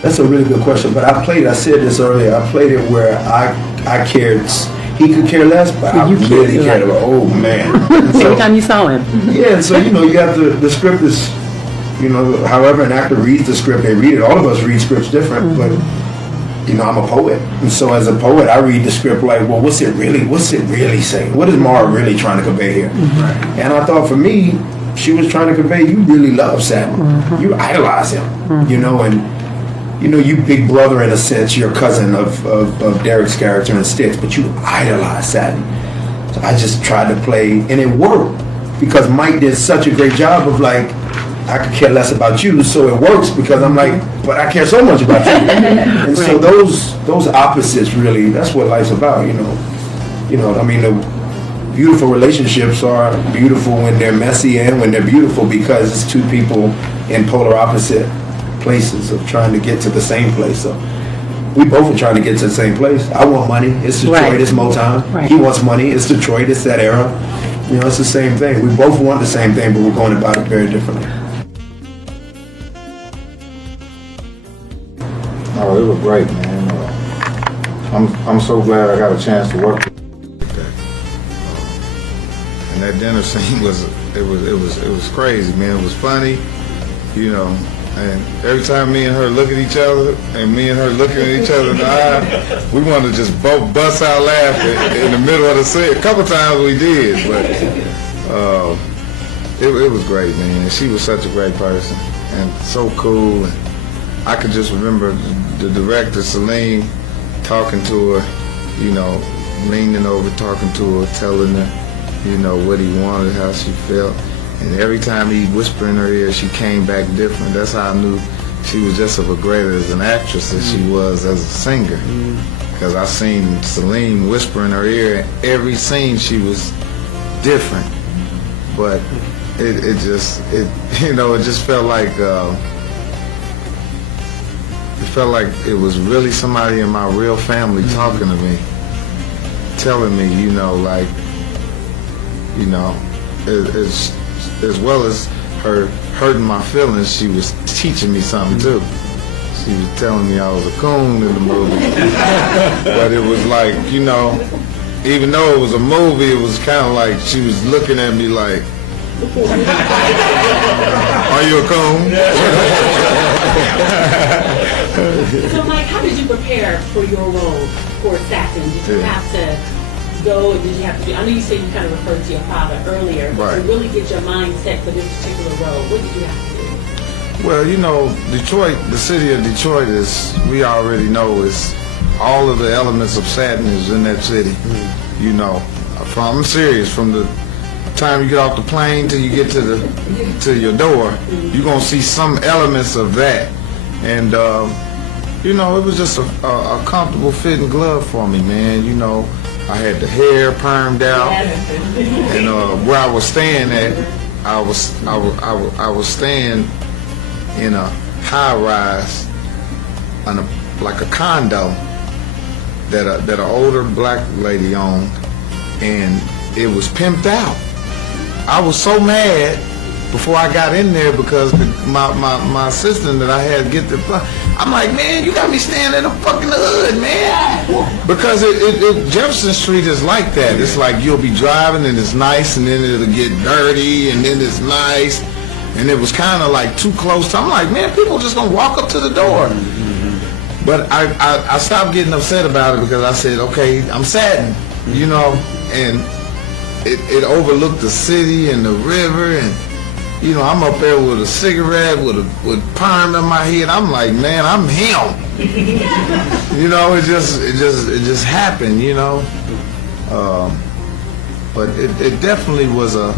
That's a really good question, but I said this earlier, I played it where I cared, he could care less, but I really cared about, oh man. Every time you saw him. Yeah, and so, you know, you have the script is, you know, however an actor reads the script, they read it. All of us read scripts different, but, you know, I'm a poet. And so as a poet, I read the script like, well, what's it really saying? What is Mara really trying to convey here? Mm-hmm. And I thought for me, she was trying to convey, you really love Satin. Mm-hmm. You idolize him, you know, and, you know, you big brother in a sense, you're a cousin of Derek's character in Sticks, but you idolize Satin. So I just tried to play, and it worked because Mike did such a great job of like, I could care less about you, so it works because I'm like, but I care so much about you. And so those opposites really, that's what life's about, you know. You know, I mean, the beautiful relationships are beautiful when they're messy and when they're beautiful because it's two people in polar opposite places of trying to get to the same place. So we both are trying to get to the same place. I want money, it's Detroit, it's Motown. Right. He wants money, it's Detroit, it's that era. You know, it's the same thing. We both want the same thing, but we're going about it very differently. Oh, it was great, man. I'm so glad I got a chance to work with that. And that dinner scene was crazy, man. It was funny, you know. And every time me and her look at each other, and me and her looking at each other in the eye, we wanted to just both bust out laughing in the middle of the scene. A couple times we did, but it was great, man. She was such a great person and so cool. And I could just remember the director, Celine, talking to her, you know, leaning over, talking to her, telling her, you know, what he wanted, how she felt. And every time he'd whisper in her ear, she came back different. That's how I knew she was just as great as an actress as she was as a singer. Because I seen Celine whisper in her ear, and every scene she was different. But it just felt like it was really somebody in my real family talking to me, telling me, you know, like, you know, as well as her hurting my feelings, she was teaching me something too. She was telling me I was a coon in the movie. But it was like, you know, even though it was a movie, it was kind of like she was looking at me like, Are you a coon? So, Mike, how did you prepare for your role for Assassin? Did you have to go, and did you have to do? I know you said you kind of referred to your father earlier, but to really get your mind set for this particular role, what did you have to do? Well, you know, Detroit, the city of Detroit is, we already know, is all of the elements of satin is in that city. You know, I'm serious. From the time you get off the plane till you get to your door, you're gonna see some elements of that. And you know, it was just a comfortable fitting glove for me, man. You know, I had the hair permed out, and where I was staying at, I was staying in a high rise, like a condo that an older black lady owned, and it was pimped out. I was so mad before I got in there because my assistant that I had get the, I'm like, man, you got me staying in the fucking hood, man. Because Jefferson Street is like that. It's like you'll be driving and it's nice, and then it'll get dirty, and then it's nice. And it was kind of like too close. I'm like, man, people just gonna walk up to the door. But I stopped getting upset about it because I said, okay, I'm satin, you know, and it overlooked the city and the river, and you know, I'm up there with a cigarette with perm in my head. I'm like, man, I'm him. You know, it just happened, you know. But it definitely was a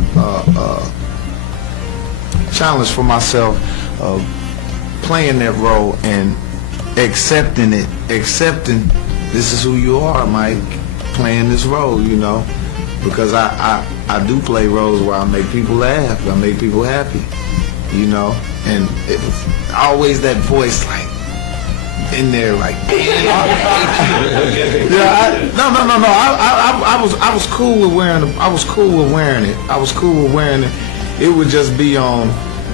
challenge for myself of playing that role and accepting this is who you are, Mike, playing this role, you know, because I do play roles where I make people laugh, I make people happy, you know, and it was always that voice like in there like, yeah, I was cool with wearing it. I was cool with wearing it. It would just be on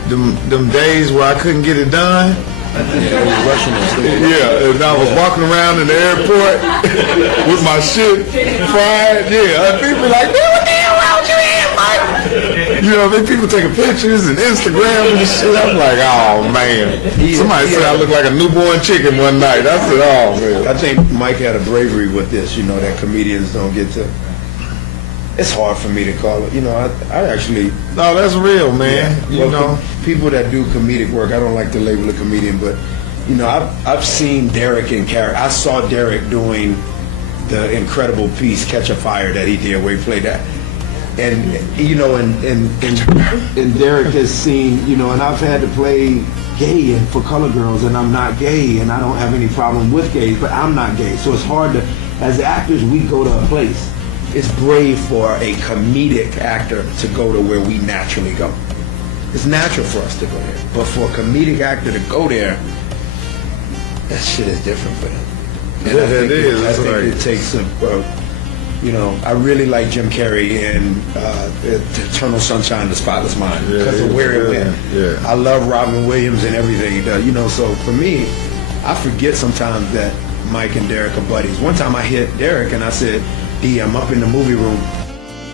them days where I couldn't get it done. Yeah, and I was walking around in the airport with my shit fried. Yeah, and people like, man, what the hell wrong with you here, Mike? You know, people taking pictures and Instagram and shit. I'm like, oh man. Somebody said I look like a newborn chicken one night. I said, oh man. I think Mike had a bravery with this, you know, that comedians don't get to. It's hard for me to call it. You know, I actually. No, that's real, man. Yeah, well, people that do comedic work, I don't like to label a comedian, but you know, I've seen Derek in character. I saw Derek doing the incredible piece "Catch a Fire" that he did, where he played that, and you know, and Derek has seen, you know, and I've had to play gay and for color girls, and I'm not gay, and I don't have any problem with gays, but I'm not gay, so it's hard to, as actors, we go to a place. It's brave for a comedic actor to go to where we naturally go. It's natural for us to go there. But for a comedic actor to go there, that shit is different for them. And I think it takes you know, I really like Jim Carrey in Eternal Sunshine of the Spotless Mind because of where it went. Yeah. I love Robin Williams and everything he does. You know, so for me, I forget sometimes that Mike and Derek are buddies. One time I hit Derek and I said, I'm up in the movie room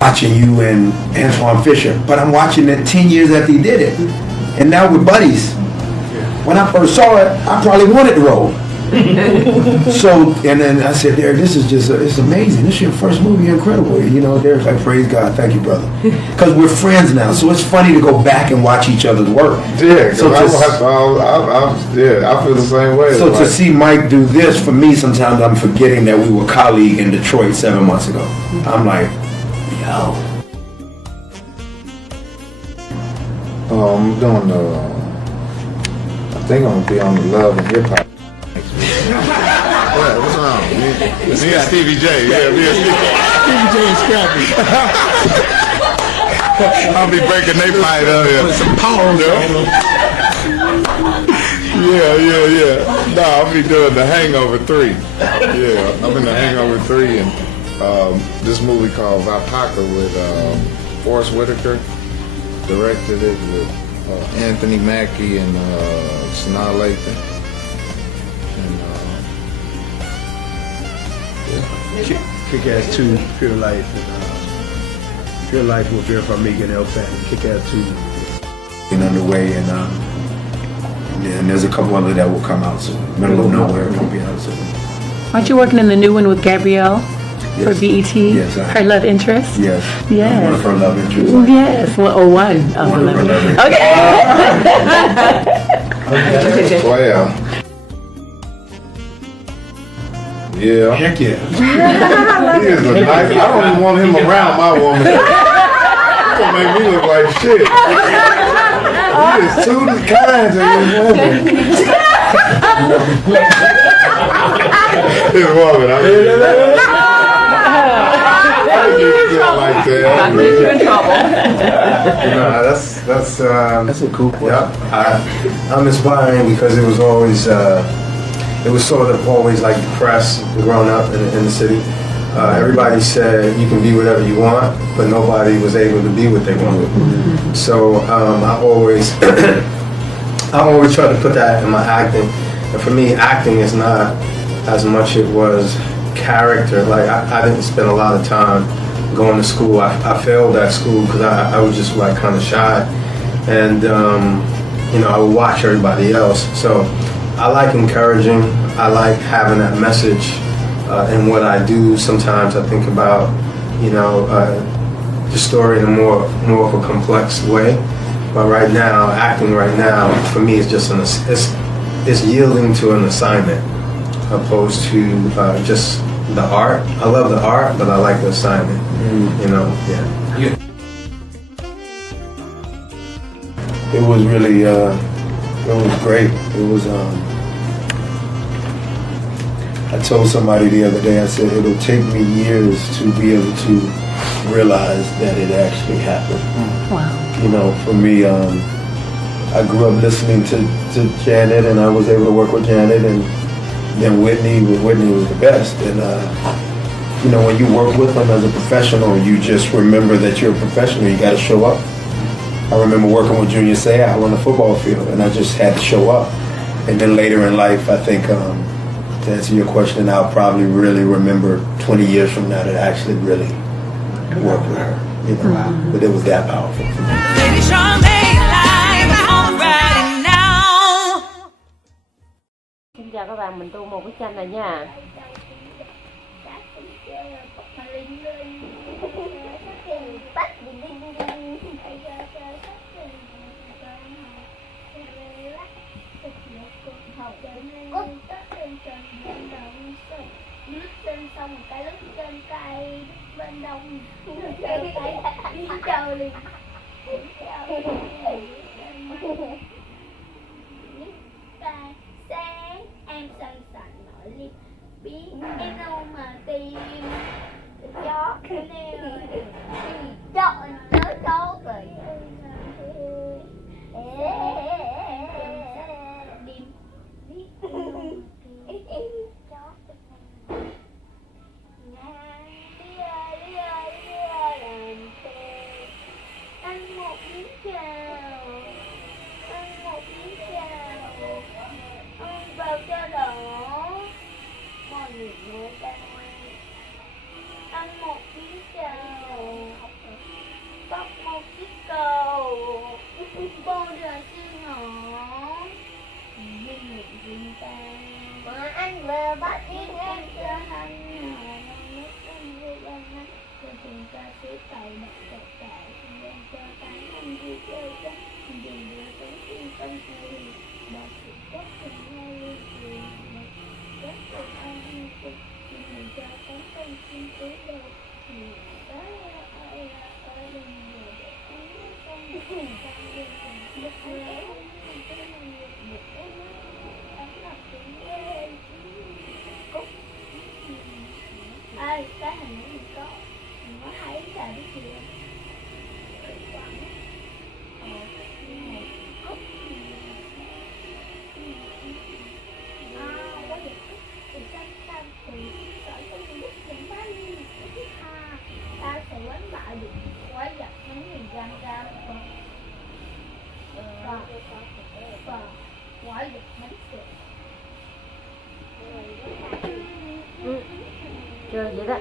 watching you and Antoine Fisher, but I'm watching it 10 years after he did it, and now we're buddies. When I first saw it, I probably wanted the role. So, and then I said, Derek, this is just, it's amazing. This is your first movie, you're incredible. You know, Derek's like, praise God, thank you, brother. Because we're friends now, so it's funny to go back and watch each other's work. Yeah, so I feel the same way. So to see Mike do this, for me, sometimes I'm forgetting that we were colleagues in Detroit 7 months ago. I'm like, yo. I'm doing I think I'm going to be on the Love and Hip Hop. What's wrong? Me and Stevie J. Yeah, me and Stevie J and Scrappy. I'll be breaking their fight up here. Put some power on them. Yeah. No, I'll be doing the Hangover 3. Yeah, I'm in the Hangover 3, and this movie called Vipaka with Forrest Whitaker directed it with Anthony Mackie and Sanaa Lathan. Kick-Ass 2, Pure Life, Feel Like with Vera Farmiga and El Fat and Kick-Ass 2 and underway, and there's a couple other that will come out soon. Middle of Nowhere will be out soon. Aren't you working in the new one with Gabrielle for BET? Yes, I am. Her love interest? Yes. Yes. One of her love interests. Yes. Well, one of her love interests. Okay. Well, yeah. Heck yeah. He is a nice. I don't even want him around my woman. He's gonna make me look like shit. He is too kind to his woman. His woman. I mean, I get shit like that. I'm in trouble. You know, that's a cool point. Yeah, I'm inspiring because it was always it was sort of always like depressed growing up in the city. Everybody said you can be whatever you want, but nobody was able to be what they wanted. So I always try to put that in my acting. And for me, acting is not as much it was character. Like I didn't spend a lot of time going to school. I failed at school because I was just like kind of shy, and you know, I would watch everybody else. So I like encouraging. I like having that message in what I do. Sometimes I think about, you know, the story in a more of a complex way. But right now, acting right now for me is just it's yielding to an assignment, opposed to just the art. I love the art, but I like the assignment. You know, yeah. It was really, it was great. It was. I told somebody the other day. I said it'll take me years to be able to realize that it actually happened. Wow. You know, for me, I grew up listening to Janet, and I was able to work with Janet, and then Whitney was the best. And you know, when you work with them as a professional, you just remember that you're a professional. You got to show up. I remember working with Junior Seau on the football field, and I just had to show up. And then later in life, I think, to answer your question, I'll probably really remember 20 years from now that I actually really worked with her. You know, but it was that powerful for me. Xin chào các bạn, mình tu một bức tranh này nha. Trên sông một cái lướt trên cây bên đông trên cây đi chơi liền sáng em xanh xanh nổi liếp biết em đâu mà tìm cho em cho nhớ cháu về ăn một miếng chào, ăn một miếng chào, ăn vào cho đỏ, mọi người nói ta ăn một miếng chào, bóc một chiếc cầu, bông rời xương ngõ, nhưng miệng riêng ta, mà anh vừa bắt yên em cho anh hỏi nước anh vui anh mắt, cho từng ca sĩ tàu đặt độc tại xin đem cho tán anh vui chơi chắc, đừng đưa tới xin tâm vui, bà sự chất tình ngay lưu truyền, chất tình anh huy tình, xin mình cho tán tâm xin tới đâu, thì đó là ai là ở đừng nhiều để anh nói con mình ta lên tình đất léo, không tới mình được em anh lập tình ơi. Ê, cái hình này mình có thấy là cái gì không? Quá đẹp. Thì ta thì sợi cái gì bút chẳng bá đi. Ta sẽ quán bại được quá giật mấy nghìn gram gram. Và quá giật mấy sợi. Chơi vậy đó.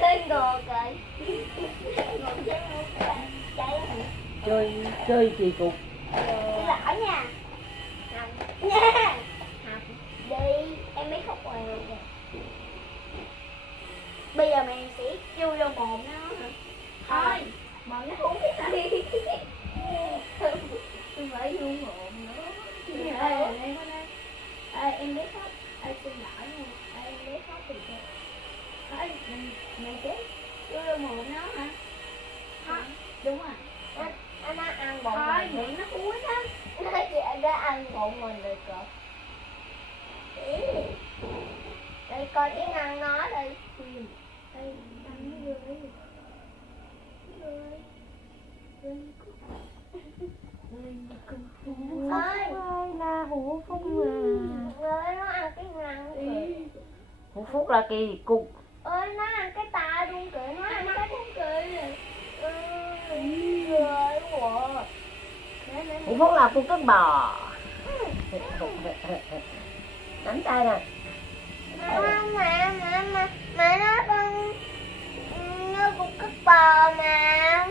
Ngồi kìa. Chơi kỳ cục. Lỡ nha. Nha. Đi, em biết khóc rồi. Bây giờ mày sẽ chui vô mồm nó hả? Thôi, mồm nó uống cái đi. Tôi phải vô mồm nữa. Em biết khóc. Xin lỗi nha. Em biết khóc thì thôi. Thôi, mày sẽ chui vô mồm nó hả? Thôi, đúng rồi. Nó ăn bụng thôi, miệng nó cuối đó. Nó chỉ đã ăn bụng mình được rồi. Đây coi tiếng ăn nó đây. Đây, ăn nó vui. Ơi là Hữu Phúc mà. Ơi nó ăn cái răng kìa. Hữu Phúc là kỳ cục. Ơi nó ăn cái tai luôn kìa. Nó ăn cái luôn kìa. Ghê quá. Hữu Phúc là con cất bò. Nắm tay nè. Mẹ nói con như con cất bò mà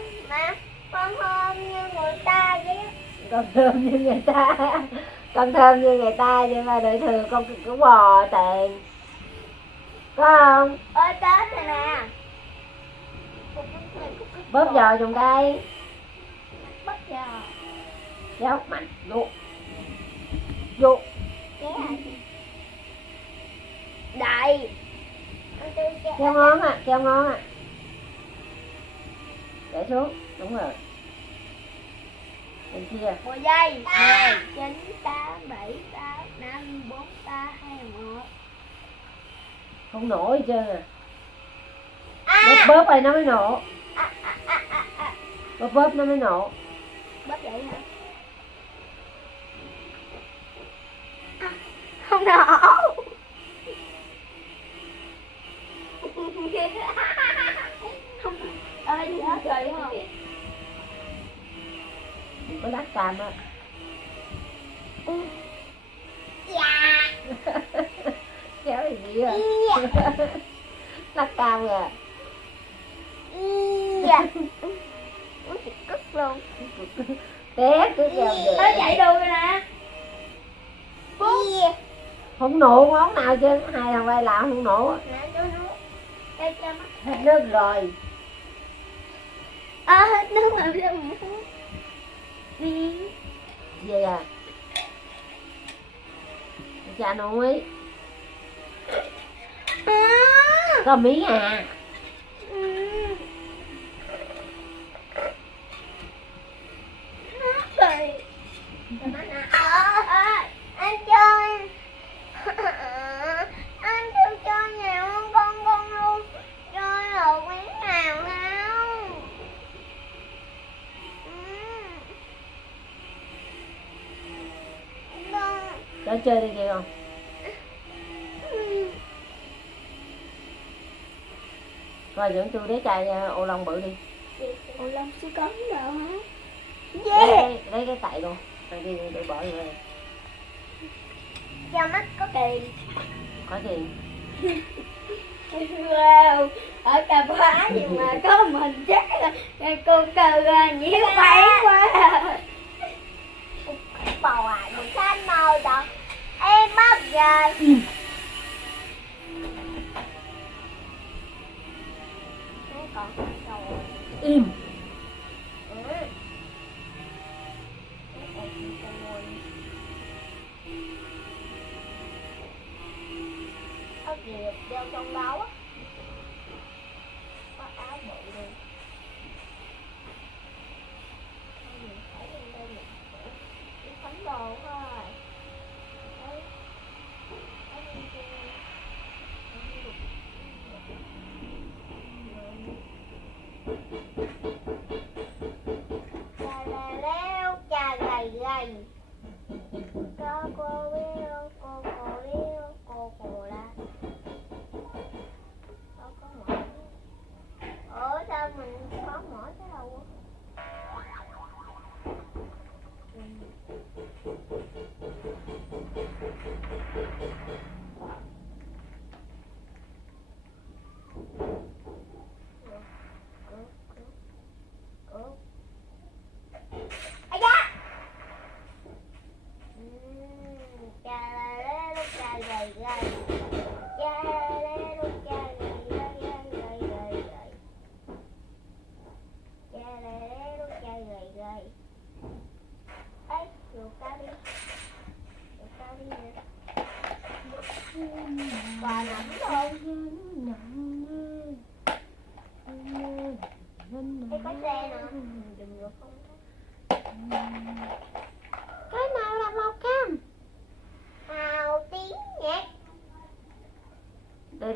con thơm như người ta vậy. Con thơm như người ta. Con thơm như người ta nhưng mà đời thường con cứ bò tiền. Có không? Ơi Tết này nè. Bóp giò dùng đây. Bóp giò. Kéo mạnh vô. Vô. Đại. Kéo ngon à, kéo ngon à. Để xuống, đúng rồi. Bên kia. 10 giây. 10, 9, 8, 7, 8, 5, 4, 3, 2, 1. Không nổ gì trơn à. Bóp này nó mới nổ. Bóp nó mới nổ. Bóp vậy hả? Không nổ. Ơi gì đó cười đúng không? Đừng có lắc cam á. Dạ. Kéo gì vậy? Lắc cam kìa. Dạ. Uống thịt cức luôn. Té cứ kêu được. Ơi chạy đường rồi nè. Không nổ món nào chứ. Hai thằng bay làm không nổ. Nè cho nước. Cho mắt. Hết nước rồi. Hết nước rồi đâu mà hút. Đi. Về à. Cha nuôi. Có miếng à. Anh chơi. Anh chưa chơi nhiều hơn con luôn. Chơi ở quán nào không? Cho chơi đi kìa không? Rồi dẫn tôi đế chai ô long bự đi. Ô long sẽ cấn đâu hả? Lấy cái cậy luôn. Rồi đi bỏ rồi. Cho mắt có tiền. Có gì? Wow, ở cà phá gì mà có mình chắc là cô từ nhiều bấy quá. Bầu à, đừng khanh màu đó. Em bắt rồi. Im. Ốc dịp đeo trong đó á. Có áo bự đi. Phải lên đây nè. Đi phấn đồ thôi. Đấy. Ở bên kia. Chà là leo, chà gầy gầy. Cô liêu, cô la. Đâu có mỏ. Sao mình có mỏ cái đầu á?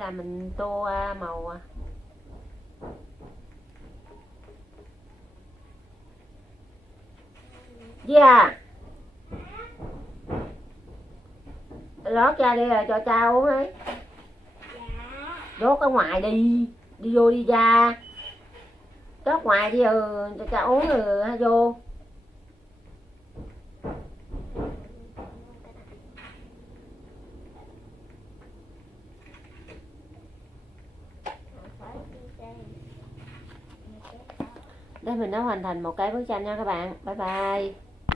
là mình tô màu. Yeah. Rót cha đi rồi cho cha uống ấy. Rót ở ngoài đi. Đi vô đi cha. Rót ngoài đi rồi cho cha uống rồi ha vô. Đây mình đã hoàn thành một cái bức tranh nha các bạn. Bye bye.